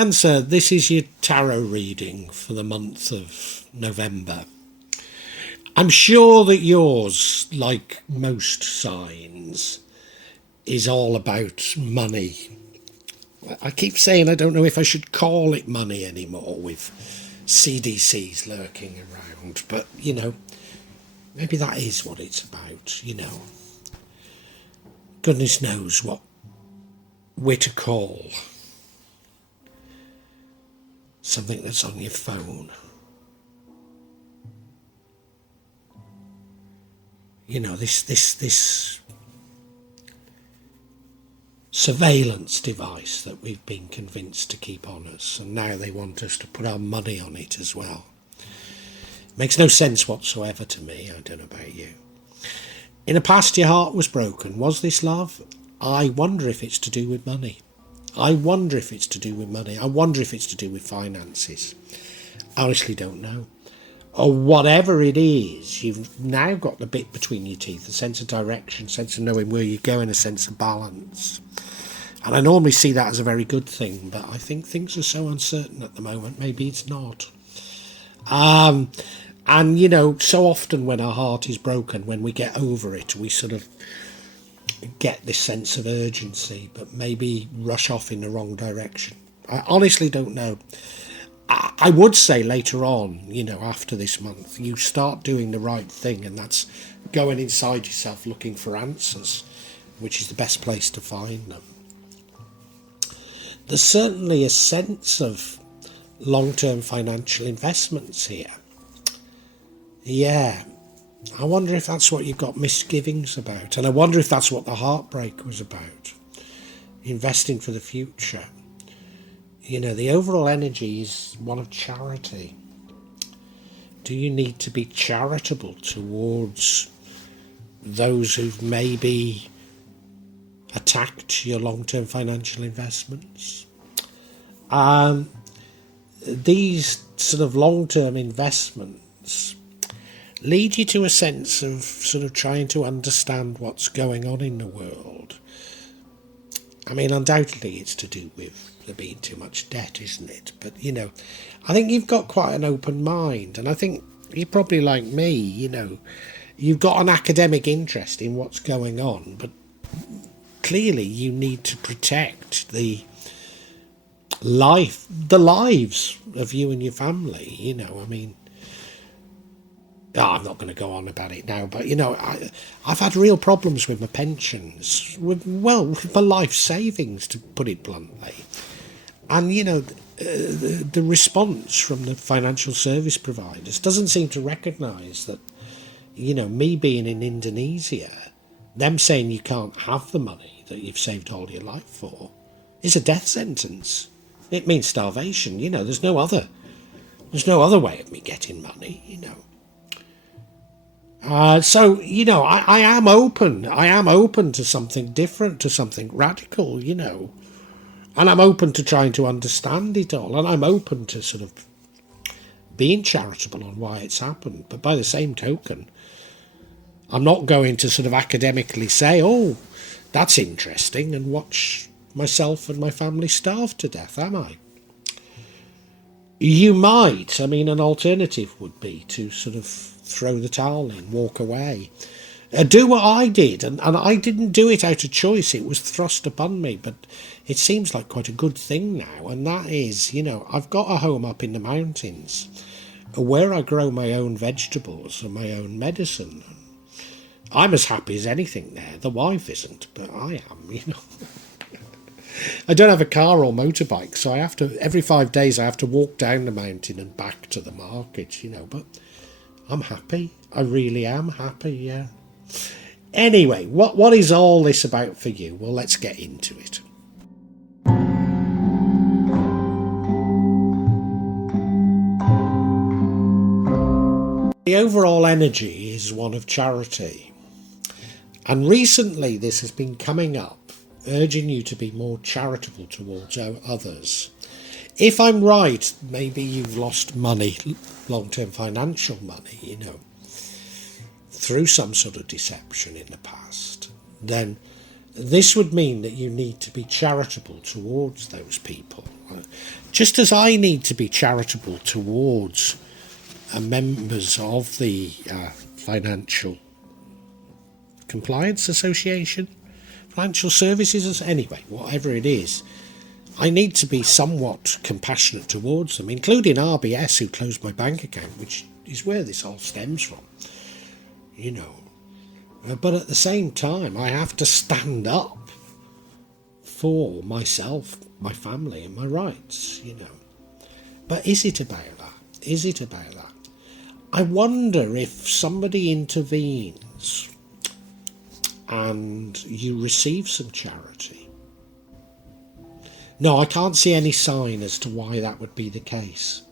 Cancer, this is your tarot reading for the month of November. I'm sure that yours, like most signs, is all about money. I keep saying I don't know if I should call it money anymore with CDCs lurking around, but, maybe that is what it's about, Goodness knows what we're to call something that's on your phone. This surveillance device that we've been convinced to keep on us, and now they want us to put our money on it as well. Makes no sense whatsoever to me. I don't know about you. In the past, your heart was broken. Was this love? I wonder if it's to do with money. I wonder if it's to do with money. I wonder if it's to do with finances. I honestly don't know. Or whatever it is, you've now got the bit between your teeth, a sense of direction, sense of knowing where you're going, a sense of balance. And I normally see that as a very good thing, but I think things are so uncertain at the moment, maybe it's not. And, so often when our heart is broken, when we get over it, we sort of get this sense of urgency, but maybe rush off in the wrong direction. I honestly don't know. I would say later on, after this month, you start doing the right thing, and that's going inside yourself looking for answers, which is the best place to find them. There's certainly a sense of long-term financial investments here. Yeah, I wonder if that's what you've got misgivings about, and I wonder if that's what the heartbreak was about, investing for the future. The overall energy is one of charity. Do you need to be charitable towards those who've maybe attacked your long-term financial investments? These sort of long-term investments lead you to a sense of sort of trying to understand what's going on in the world. I mean, undoubtedly it's to do with there being too much debt, isn't it? But, I think you've got quite an open mind, and I think you're probably like me, you've got an academic interest in what's going on, but clearly you need to protect the lives of you and your family, I'm not going to go on about it now, but, I've had real problems with my pensions, with my life savings, to put it bluntly. And, the response from the financial service providers doesn't seem to recognise that, me being in Indonesia, them saying you can't have the money that you've saved all your life for is a death sentence. It means starvation, there's no other way of me getting money, So, I am open. I am open to something different, to something radical, And I'm open to trying to understand it all. And I'm open to sort of being charitable on why it's happened. But by the same token, I'm not going to sort of academically say, oh, that's interesting, and watch myself and my family starve to death, am I? You might. An alternative would be to sort of throw the towel in, walk away. Do what I did, and I didn't do it out of choice, it was thrust upon me, but it seems like quite a good thing now, and that is, I've got a home up in the mountains where I grow my own vegetables and my own medicine. I'm as happy as anything there. The wife isn't, but I am, I don't have a car or motorbike, so every 5 days I have to walk down the mountain and back to the market, but I'm happy. I really am happy, yeah. Anyway, what is all this about for you? Well, let's get into it. The overall energy is one of charity. And recently this has been coming up, urging you to be more charitable towards others. If I'm right, maybe you've lost money, long-term financial money, through some sort of deception in the past. Then This would mean that you need to be charitable towards those people, just as I need to be charitable towards members of the Financial Compliance Association, Financial Services, anyway, whatever it is. I need to be somewhat compassionate towards them, including RBS, who closed my bank account, which is where this all stems from, you know. But at the same time, I have to stand up for myself, my family, and my rights, you know. But is it about that? Is it about that? I wonder if somebody intervenes and you receive some charity. No, I can't see any sign as to why that would be the case.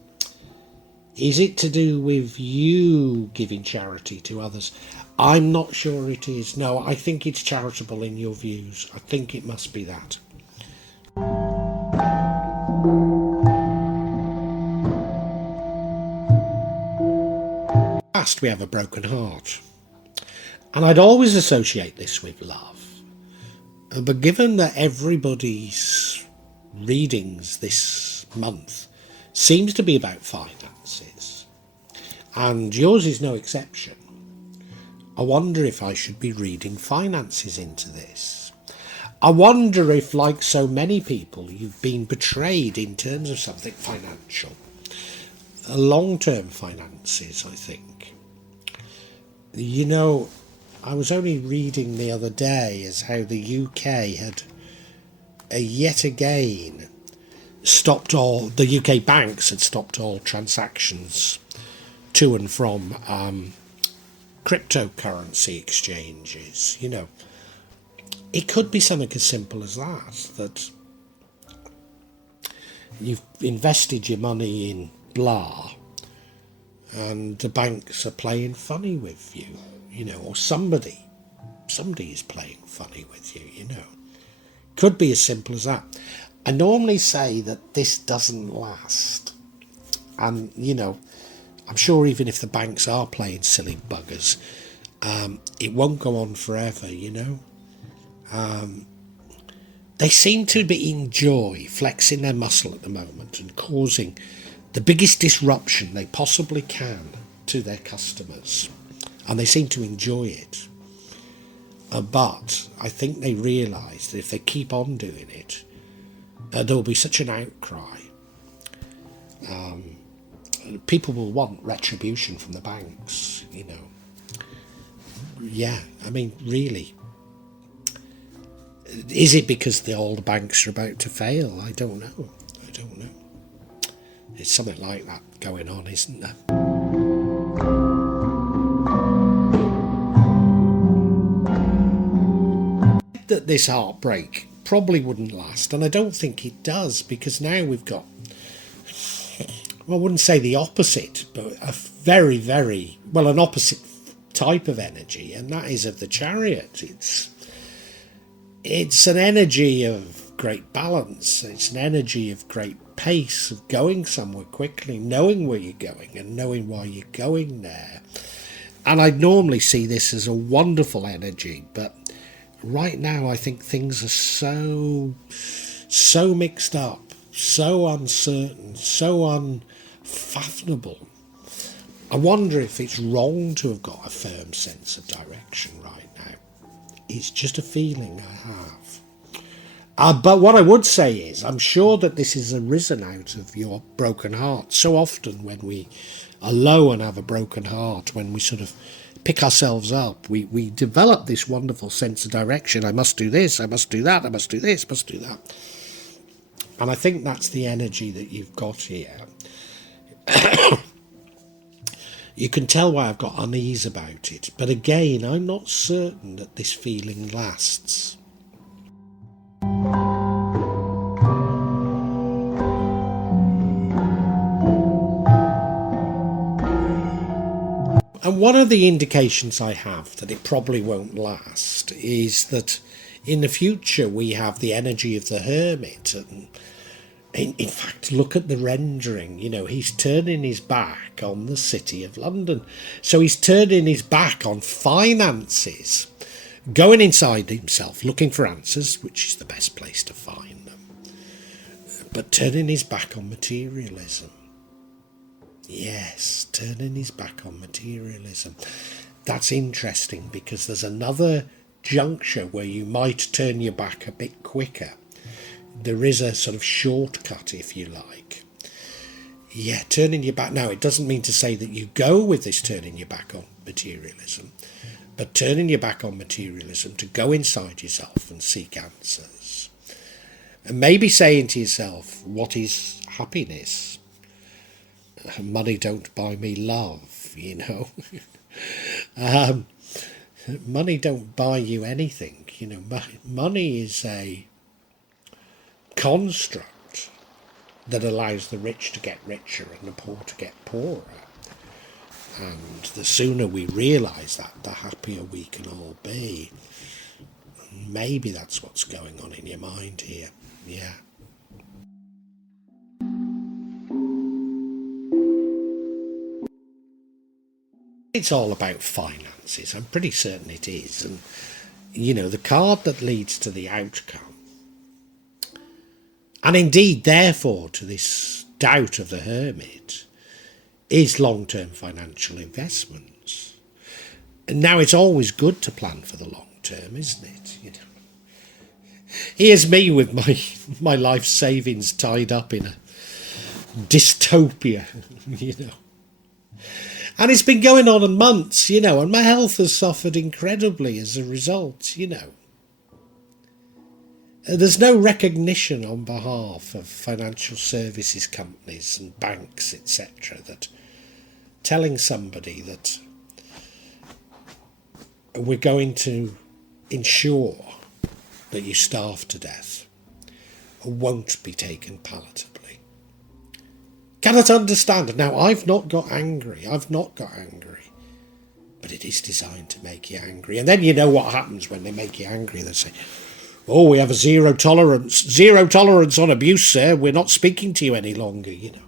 Is it to do with you giving charity to others? I'm not sure it is. No, I think it's charitable in your views. I think it must be that. Last, we have a broken heart. And I'd always associate this with love. But given that everybody's readings this month seems to be about finances, and yours is no exception, I wonder if I should be reading finances into this. I wonder if, like so many people, you've been betrayed in terms of something financial. Long-term finances, I think. You know, I was only reading the other day as how the UK had yet again stopped all, the UK banks had stopped all transactions to and from cryptocurrency exchanges, you know. It could be something as simple as that you've invested your money in blah and the banks are playing funny with you, you know, or somebody is playing funny with you, you know. Could be as simple as that. I normally say that this doesn't last, and, you know, I'm sure even if the banks are playing silly buggers, it won't go on forever, you know. They seem to be enjoy flexing their muscle at the moment and causing the biggest disruption they possibly can to their customers. And they seem to enjoy it. But I think they realise that if they keep on doing it, there will be such an outcry. People will want retribution from the banks, you know. Yeah, I mean, really. Is it because all the banks are about to fail? I don't know. There's something like that going on, isn't there? That this heartbreak probably wouldn't last, and I don't think it does, because now we've got, well, I wouldn't say the opposite, but a very, very, well, an opposite type of energy, and that is of the Chariot. It's an energy of great balance. It's an energy of great pace, of going somewhere quickly, knowing where you're going and knowing why you're going there. And I'd normally see this as a wonderful energy, but right now I think things are so mixed up, so uncertain, so unfathomable. I wonder if it's wrong to have got a firm sense of direction right now. It's just a feeling I have. But what I would say is, I'm sure that this has arisen out of your broken heart. So often when we are low and have a broken heart, when we sort of pick ourselves up, we develop this wonderful sense of direction. I must do this, I must do that, I must do this, must do that. And I think that's the energy that you've got here. You can tell why I've got unease about it. But again, I'm not certain that this feeling lasts. And one of the indications I have that it probably won't last is that in the future we have the energy of the hermit. And in fact, look at the rendering. You know, he's turning his back on the City of London. So he's turning his back on finances going inside himself, looking for answers, which is the best place to find them, but turning his back on materialism. Yes, turning his back on materialism. That's interesting, because there's another juncture where you might turn your back a bit quicker. There is a sort of shortcut, if you like. Yeah, turning your back. Now, it doesn't mean to say that you go with this turning your back on materialism, but turning your back on materialism to go inside yourself and seek answers. And maybe saying to yourself, what is happiness? Money don't buy me love, you know. Money don't buy you anything, you know. Money is a construct that allows the rich to get richer and the poor to get poorer. And the sooner we realise that, the happier we can all be. Maybe that's what's going on in your mind here. Yeah. It's all about finances. I'm pretty certain it is. And, you know, the card that leads to the outcome, and indeed, therefore, to this doubt of the hermit, is long-term financial investments. And now, it's always good to plan for the long term, isn't it? You know, here's me with my life savings tied up in a dystopia, you know. And it's been going on in months, you know, and my health has suffered incredibly as a result, you know. There's no recognition on behalf of financial services companies and banks, etc., that telling somebody that we're going to ensure that you starve to death won't be taken palatably. Cannot understand. Now, I've not got angry, but it is designed to make you angry. And then you know what happens when they make you angry. They say, oh, we have a zero tolerance on abuse, sir. We're not speaking to you any longer, you know.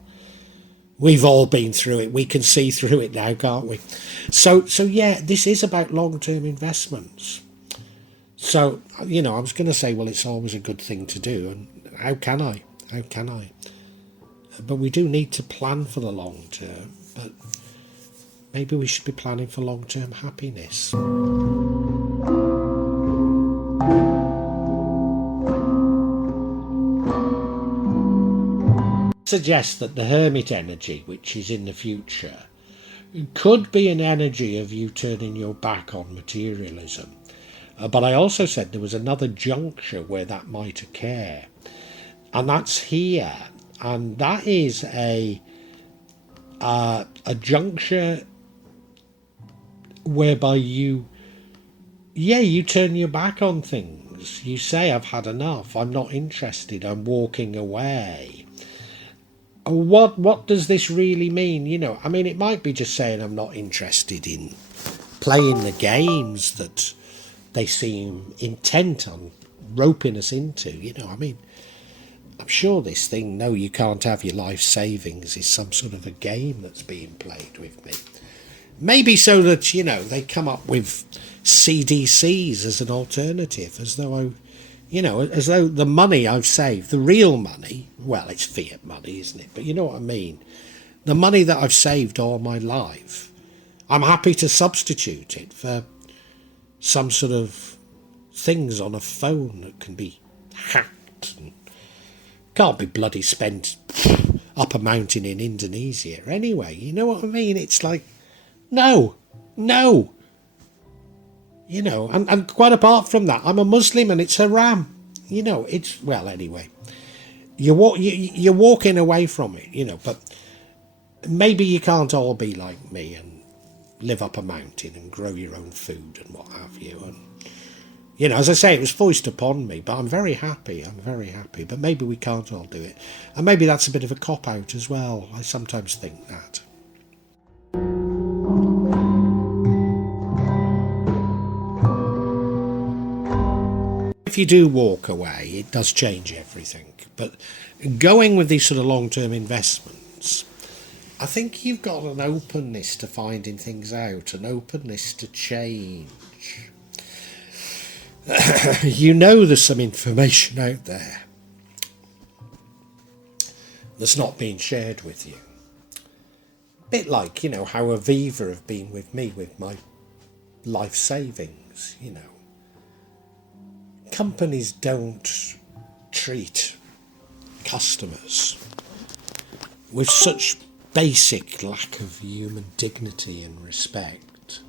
We've all been through it. We can see through it now, can't we? So yeah, this is about long-term investments. So, you know, I was going to say, well, it's always a good thing to do. And how can I? But we do need to plan for the long term. But maybe we should be planning for long-term happiness. Suggest that the hermit energy, which is in the future, could be an energy of you turning your back on materialism. But I also said there was another juncture where that might occur. And that's here. And that is a juncture whereby you turn your back on things. You say, I've had enough, I'm not interested, I'm walking away. What does this really mean? You know, I mean, it might be just saying I'm not interested in playing the games that they seem intent on roping us into, you know. I mean, I'm sure this thing, no, you can't have your life savings, is some sort of a game that's being played with me. Maybe so that, you know, they come up with CDCs as an alternative, as though as though the money I've saved, the real money, well, it's fiat money, isn't it? But you know what I mean? The money that I've saved all my life, I'm happy to substitute it for some sort of things on a phone that can be hacked and can't be bloody spent up a mountain in Indonesia anyway. You know what I mean? It's like, no. You know, and quite apart from that, I'm a Muslim and it's haram. You know, it's, well, anyway. You're walking away from it, you know, but maybe you can't all be like me and live up a mountain and grow your own food and what have you. And, you know, as I say, it was foisted upon me, but I'm very happy. But maybe we can't all do it. And maybe that's a bit of a cop-out as well. I sometimes think that. If you do walk away, it does change everything. But going with these sort of long-term investments, I think you've got an openness to finding things out, an openness to change. You know there's some information out there that's not being shared with you. Bit like, how Aviva have been with me with my life savings, Companies don't treat customers with such basic lack of human dignity and respect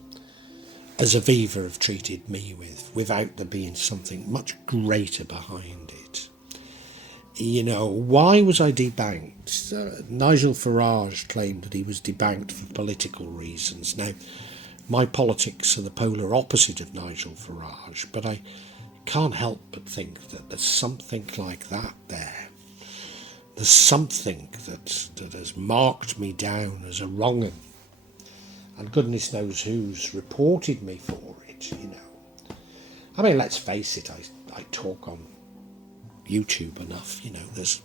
as Aviva have treated me with, without there being something much greater behind it. Why was I debanked? Nigel Farage claimed that he was debanked for political reasons. Now, my politics are the polar opposite of Nigel Farage, but I can't help but think that there's something like that there. There's something that has marked me down as a wrong-un. And goodness knows who's reported me for it, I mean, let's face it, I talk on YouTube enough, there's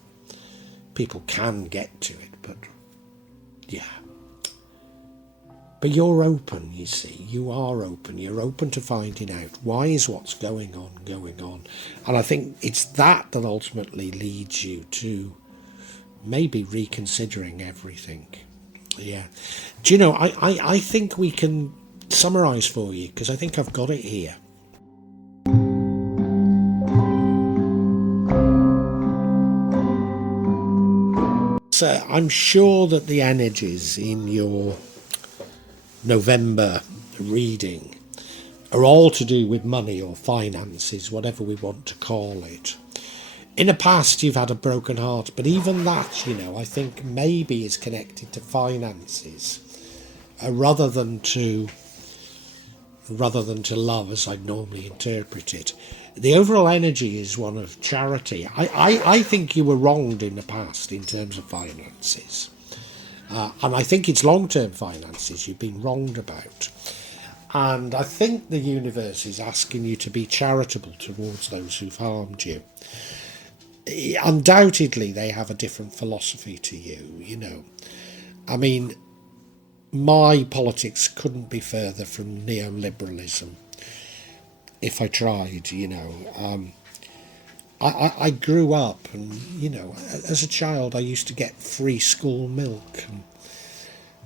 people can get to it, but yeah. But you're open, you see, you are open, you're open to finding out why is what's going on. And I think it's that ultimately leads you to maybe reconsidering everything. Yeah. Do you know, I think we can summarise for you, because I think I've got it here. So I'm sure that the energies in your November reading are all to do with money or finances, whatever we want to call it. In the past you've had a broken heart, but even that, I think maybe is connected to finances rather than to love, as I'd normally interpret it. The overall energy is one of charity. I think you were wronged in the past in terms of finances. And I think it's long-term finances you've been wronged about. And I think the universe is asking you to be charitable towards those who've harmed you. Undoubtedly, they have a different philosophy to you, I mean, my politics couldn't be further from neoliberalism if I tried, I grew up and, as a child I used to get free school milk, and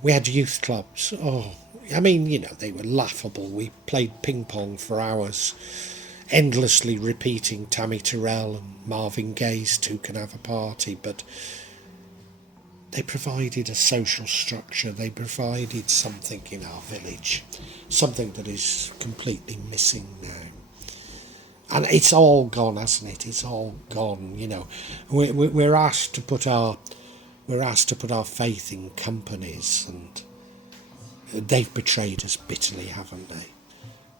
we had youth clubs. They were laughable. We played ping pong for hours, endlessly repeating Tammy Terrell and Marvin Gaye's Two Can Have a Party, but they provided a social structure, they provided something in our village, something that is completely missing now. And it's all gone, hasn't it? It's all gone, We're asked to put our faith in companies, and they've betrayed us bitterly, haven't they?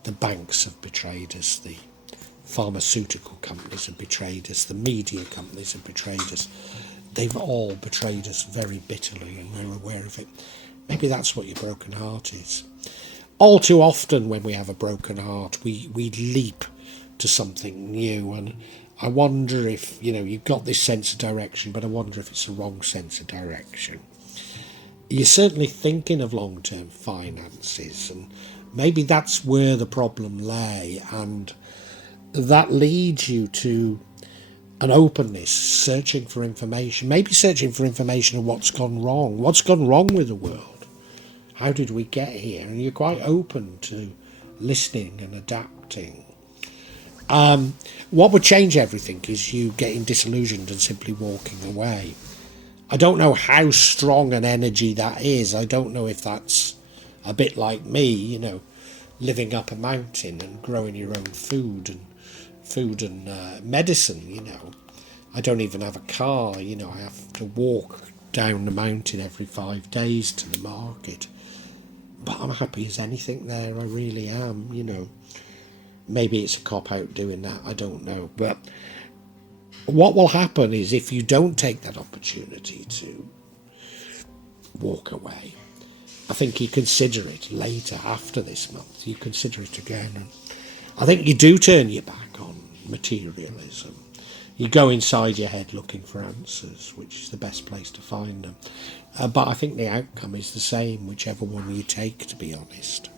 The banks have betrayed us, the pharmaceutical companies have betrayed us, the media companies have betrayed us. They've all betrayed us very bitterly, and we're aware of it. Maybe that's what your broken heart is. All too often when we have a broken heart, we leap to something new, and I wonder if, you've got this sense of direction, but I wonder if it's the wrong sense of direction. You're certainly thinking of long-term finances, and maybe that's where the problem lay, and that leads you to an openness, searching for information, maybe searching for information on what's gone wrong with the world. How did we get here? And you're quite open to listening and adapting. What would change everything is you getting disillusioned and simply walking away. I don't know how strong an energy that is. I don't know if that's a bit like me, living up a mountain and growing your own food and medicine, I don't even have a car, I have to walk down the mountain every 5 days to the market. But I'm happy as anything there, I really am, Maybe it's a cop-out doing that, I don't know. But what will happen is, if you don't take that opportunity to walk away, I think you consider it later, after this month, you consider it again. And I think you do turn your back on materialism. You go inside your head looking for answers, which is the best place to find them. But I think the outcome is the same, whichever one you take, to be honest.